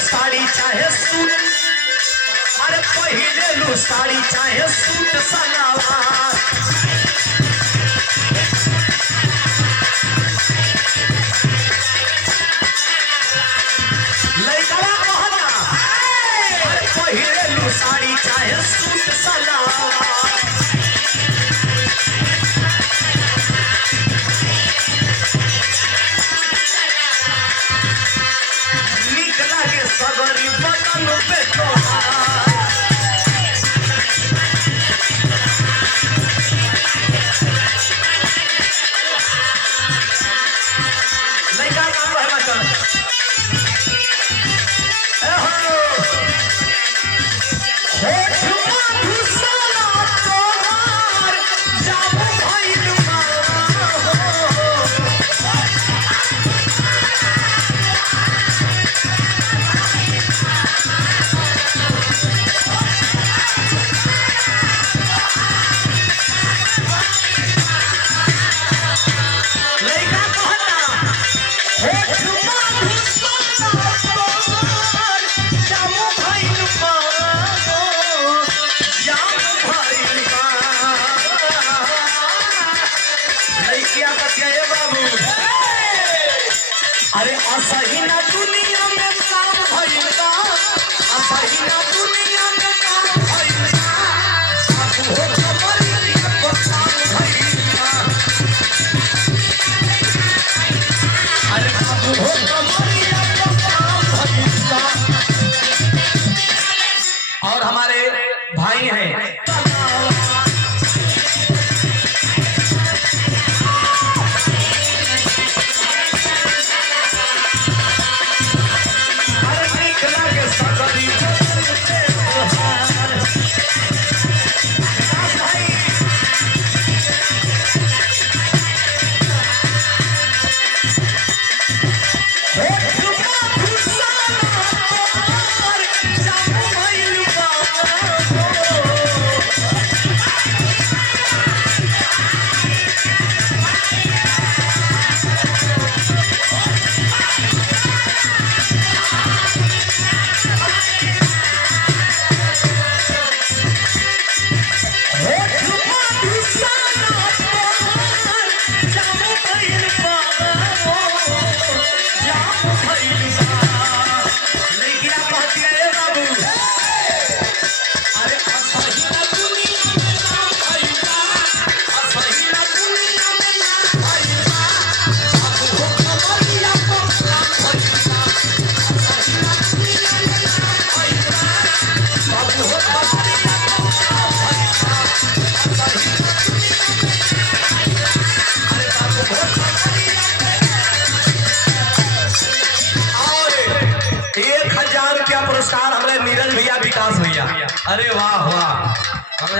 साड़ी चाहे सूट, अरे पहले लू साड़ी चाहे सूट सलवार, लड़का कहना अरे पहले लू साड़ी चाहे सूट सलवार, सगरी बटन पे लड़का काम है बटन अरे असही ना दुनिया में काम भइला, असही ना दुनिया में काम भइला, बाबू हो कमरिया को काम भइला, अरे बाबू हो कमरिया को काम भइला। और हमारे भाई हैं पुरस्कार हमारे नीरज भैया, विकास भैया। अरे वाह वाह।